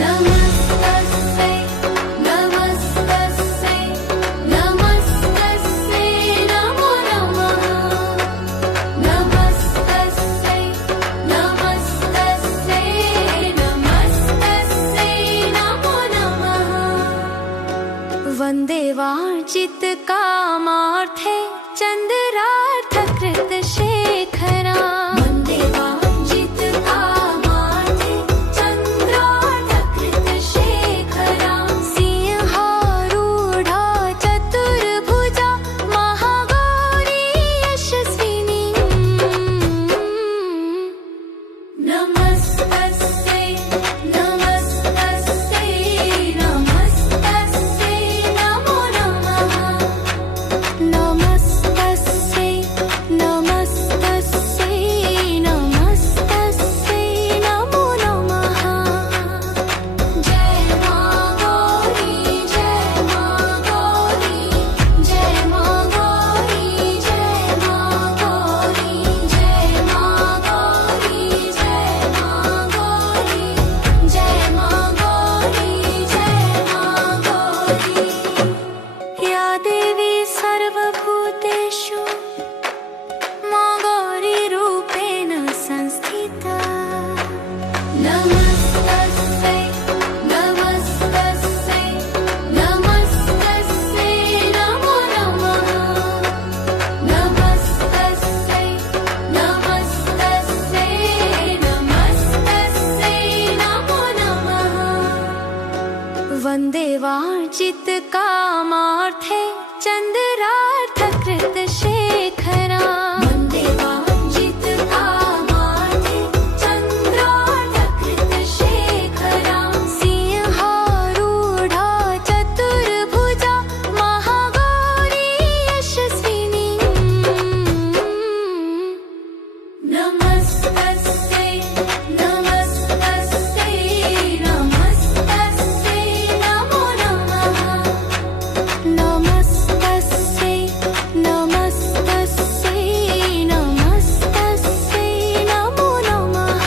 नमस्तस्यै नमस्तस्यै नमस्तस्यै नमो नमः नमस्तस्यै नमस्तस्यै नमस्तस्यै नमो नमः वन्दे वाञ्छित कामार्थे चन्द्रार्थ कृत शेखरा वन्दे वाञ्छित कामार्थे चन्द्रार्थ कृत शेखरा सिंहारूढा चतुर्भुजा महागौरी यशस्विनी नमस्तस्यै नमस्तस्यै नमस्तस्यै नमो नमः नमस्तस्यै नमस्तस्यै नमस्तस्यै नमो नमः जय मां गौरी जय मां गौरी जय मां गौरी जय मां गौरी जय मां गौरी जय मां गौरी जय मां गौरी जय मां गौरी या देवी सर्वभूतेषु मां गौरी रूपेण संस्थिता नमस्तस्यै नमस्तस्यै नमस्तस्यै नमो नमः नमस्तस्यै नमस्तस्यै नमस्तस्यै नमो नमः वन्दे वाञ्छित कामार्थे चन्द्रार्थ कृत शेखरा वन्दे वाञ्छित कामार्थे चन्द्रार्थ कृत शेखरा सिंहारूढा चतुर्भुजा महागौरी यशस्विनी नमस्तस्यै नमस्तस्यै नमस्तस्यै नमो नमः नमस्तस्यै नमस्तस्यै नमस्तस्यै नमो नमः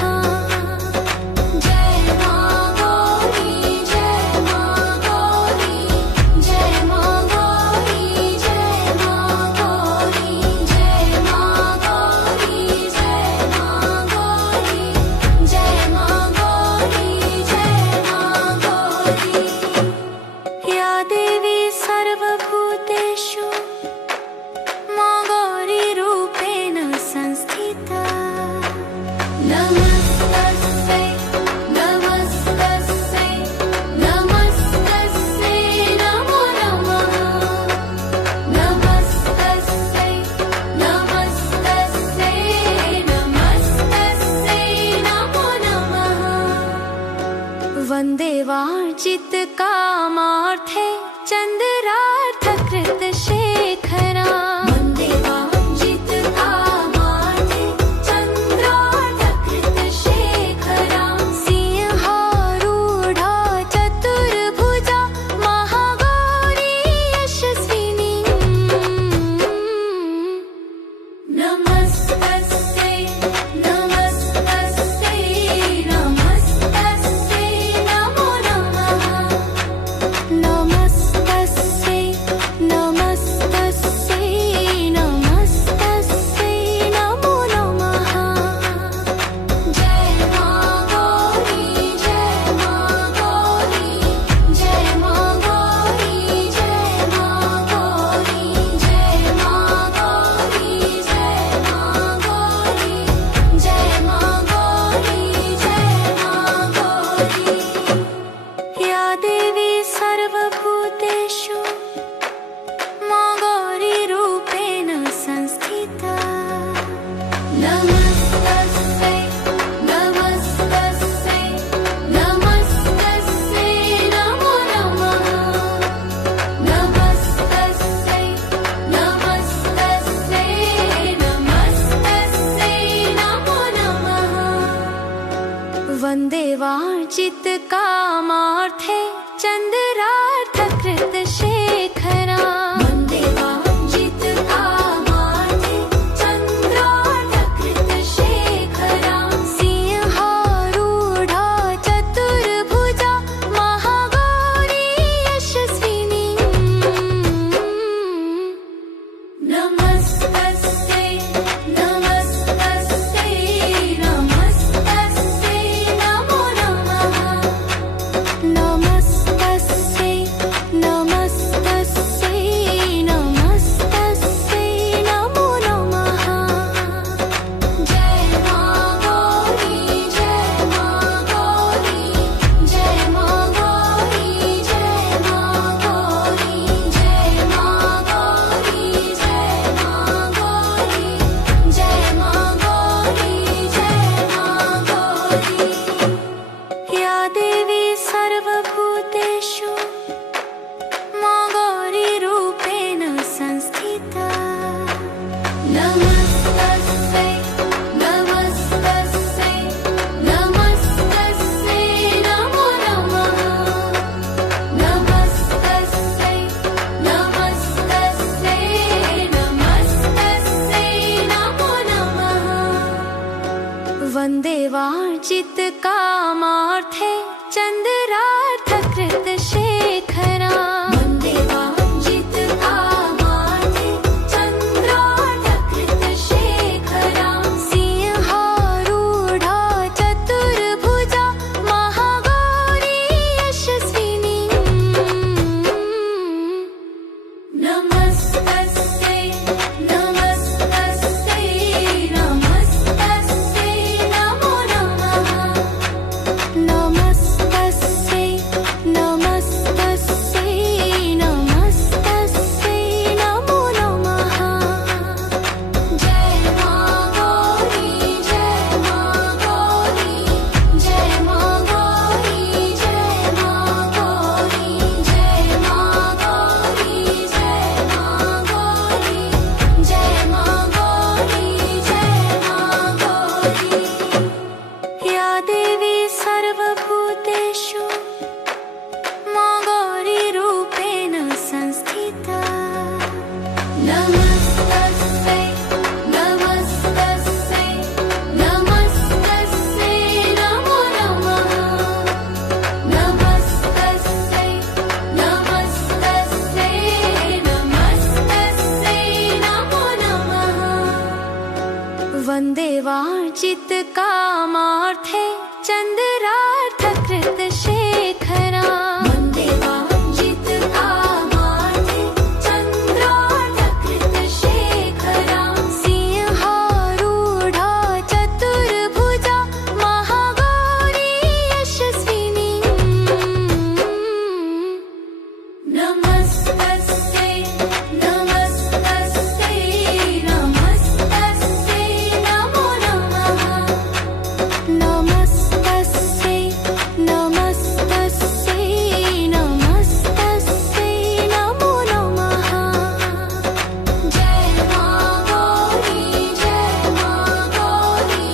जय मां गौरी जय मां गौरी जय मां गौरी जय मां गौरी जय मां गौरी जय मां गौरी जय मां गौरी जय मां गौरी या देवी सर्वभूतेषु मां गौरी रूपेण संस्थिता नमस्तस्यै नमस्तस्यै नमस्तस्यै नमो नमः नमस्तस्यै नमस्तस्यै नमस्तस्यै नमो नमः वन्दे वाञ्छित कामार्थे चन्द्रार्थ कृत शेखरा वन्दे वाञ्छित कामार्थे चन्द्रार्थ कृत शेखरा सिंहारूढा चतुर्भुजा महागौरी यशस्विनी नमस्तस्यै नमस्तस्यै नमस्तस्यै नमो नमः नमस्तस्यै नमस्तस्यै नमस्तस्यै नमो नमः जय मां गौरी जय मां गौरी जय मां गौरी जय मां गौरी जय मां गौरी जय मां गौरी जय मां गौरी जय मां गौरी या देवी सर्वभूतेषु मां गौरी रूपेण संस्थिता नमस्तस्यै नमस्तस्यै नमस्तस्यै नमो नमः नमस्तस्यै नमस्तस्यै नमस्तस्यै नमो नमः वन्दे वाञ्छित कामार्थे चन्द्रार्थ कृत शेखरा वन्दे वाञ्छित कामार्थे चन्द्रार्थ कृत शेखरा सिंहारूढा चतुर्भुजा या देवी सर्वभूतेषु मा गौरीरूपेण संस्थिता नमस्तस्यै नमस्तस्यै नमस्तस्यै नमो नमः नमस्तस्यै नमस्तस्यै नमस्तस्यै नमो नमः वन्दे वाञ्छितकामार्थे चन्द्रार्थकृत शेखरा वन्दे वाञ्छितकामार्थे चन्द्रार्थकृत शेखरा सिंहारूढा चतुर्भुजा महागौरी यशस्विनी नमस्तस्यै नमस्तस्यै नमस्तस्यै नमो नमः नमस्तस्यै नमस्तस्यै नमस्तस्यै नमो नमः जय मां गौरी जय मां गौरी जय मां गौरी जय मां गौरी जय मां गौरी जय मां गौरी जय मां गौरी जय मां गौरी या देवी सर्वभूतेषु मा गौरीरूपेण संस्थिता नमस्तस्यै नमस्तस्यै नमस्तस्यै नमो नमः नमस्तस्यै नमस्तस्यै नमस्तस्यै नमो नमः वन्दे वाञ्छितकामार्थे चन्द्रार्थकृत शेखरा वन्दे वाञ्छितकामार्थे चन्द्रार्थकृत शेखरा सिंहारूढा चतुर्भुजा महागौरी यशस्विनी नमस्तस्यै नमस्तस्यै नमस्तस्यै नमो नमः नमस्तस्यै नमस्तस्यै नमस्तस्यै नमो नमः जय मां गौरी जय मां गौरी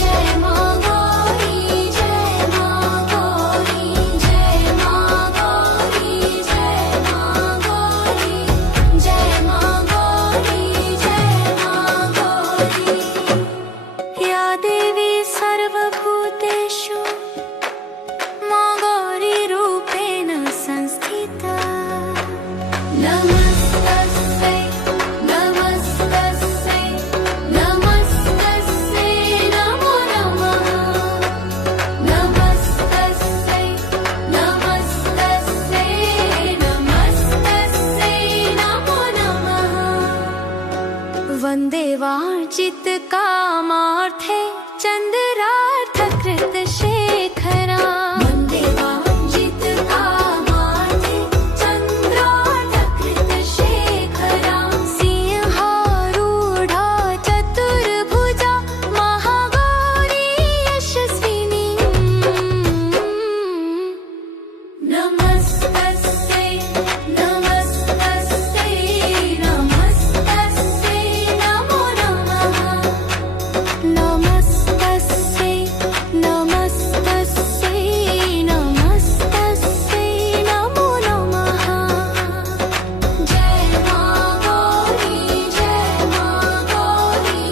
जय मां गौरी जय मां गौरी जय मां गौरी जय मां गौरी जय मां गौरी जय मां गौरी या देवी सर्वभूतेषु मा गौरीरूपेण संस्थिता नमस्तस्यै नमस्तस्यै नमस्तस्यै नमो नमः नमस्तस्यै नमस्तस्यै नमस्तस्यै नमो नमः वन्दे वाञ्छितकामार्थे चन्द्रार्थकृत शेखरा वन्दे वाञ्छितकामार्थे चन्द्रार्थकृत शेखरा सिंहारूढा चतुर्भुजा महागौरी यशस्विनी नमस्तस्यै नमस्तस्यै नमस्तस्यै नमो नमः नमस्तस्यै नमस्तस्यै नमस्तस्यै नमो नमः जय मां गौरी जय मां गौरी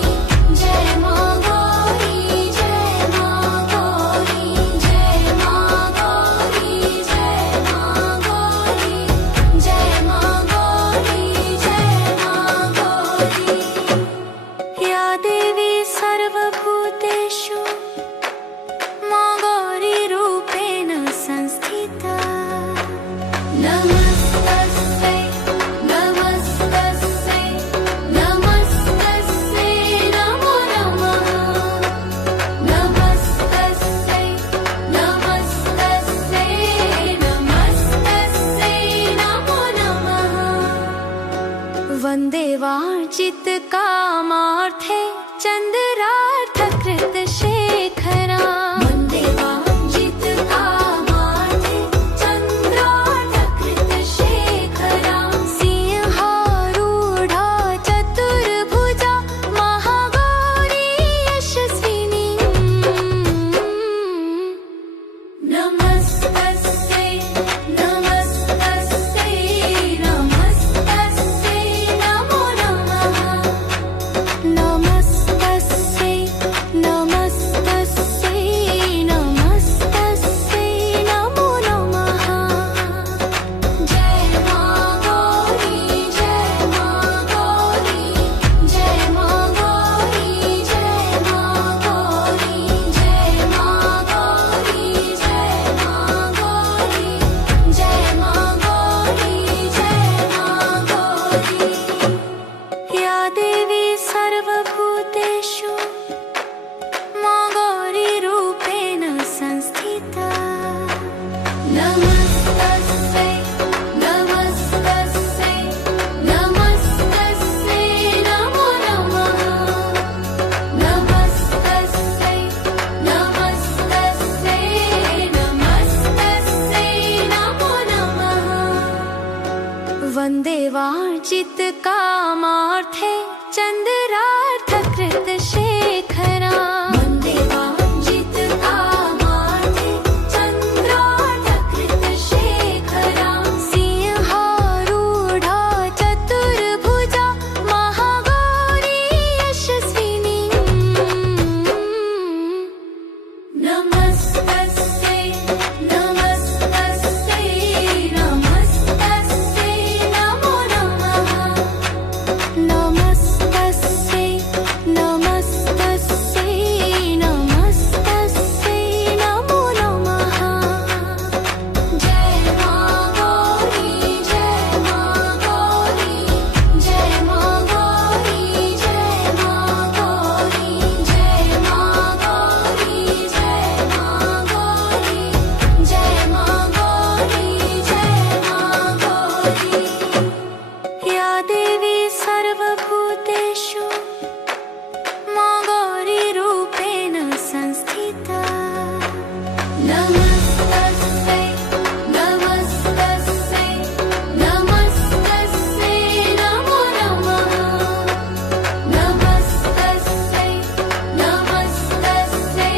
जय मां गौरी जय मां गौरी जय मां गौरी जय मां गौरी जय मां गौरी जय मां गौरी या देवी सर्वभूतेषु मा गौरीरूपेण संस्थिता नमस्तस्यै नमस्तस्यै नमस्तस्यै नमो नमः नमस्तस्यै नमस्तस्यै नमस्तस्यै नमो नमः वन्दे वाञ्छितकामार्थे चन्द्रार्थकृत शेखरा वन्दे वाञ्छितकामार्थे नमस्तस्यै नमस्तस्यै नमस्तस्यै नमो नमः नमस्तस्यै नमस्तस्यै नमस्तस्यै नमो नमः वन्दे वाञ्छित कामार्थे चन्द्रार्थ कृत शेखरा वन्दे वाञ्छित कामार्थे चन्द्रार्थ कृत शेखरा सिंहारूढा चतुर्भुजा महागौरी यशस्विनी नमस्तस्यै नमस्तस्यै नमस्तस्यै नमो नमः नमस्तस्यै नमस्तस्यै नमस्तस्यै नमो नमः जय मां गौरी जय मां गौरी जय मां गौरी जय मां गौरी जय मां गौरी जय मां गौरी जय मां गौरी जय मां गौरी या देवी सर्वभूतेषु मां गौरी रूपेण संस्थिता नमस्तस्यै नमस्तस्यै नमस्तस्यै नमो नमः नमस्तस्यै नमस्तस्यै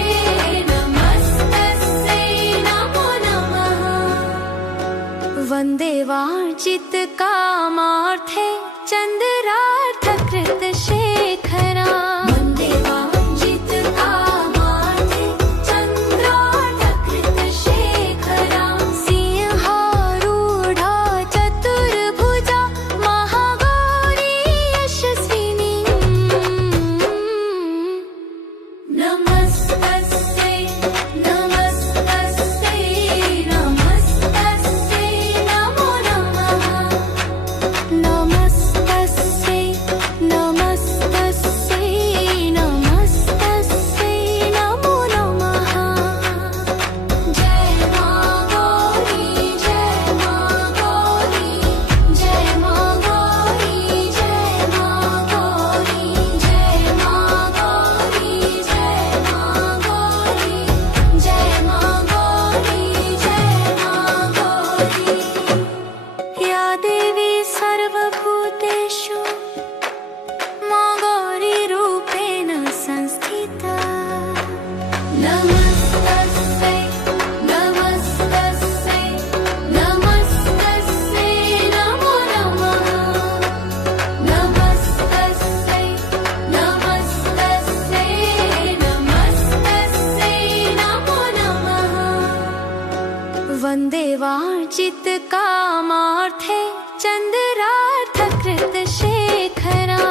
नमस्तस्यै नमो नमः वन्दे वाञ्छित कामार्थे चन्द्रार्थ कृत शेखरा वन्दे वाञ्छित कामार्थे चन्द्रार्थ कृत शेखरा सिंहारूढा चतुर्भुजा महागौरी यशस्विनी नमस्तस्यै नमस्तस्यै नमस्तस्यै नमो नमः नमस्तस्यै नमस्तस्यै नमस्तस्यै नमो नमः जय मां गौरी जय मां गौरी जय मां गौरी जय मां गौरी जय मां गौरी जय मां गौरी जय मां गौरी जय मां गौरी या देवी सर्वभूतेषु मां गौरी रूपेण संस्थिता नमस्तस्यै नमस्तस्यै नमस्तस्यै नमो नमः नमस्तस्यै नमस्तस्यै नमस्तस्यै नमो नमः वन्दे वाञ्छित कामार्थे चन्द्रार्थ कृत शेखरा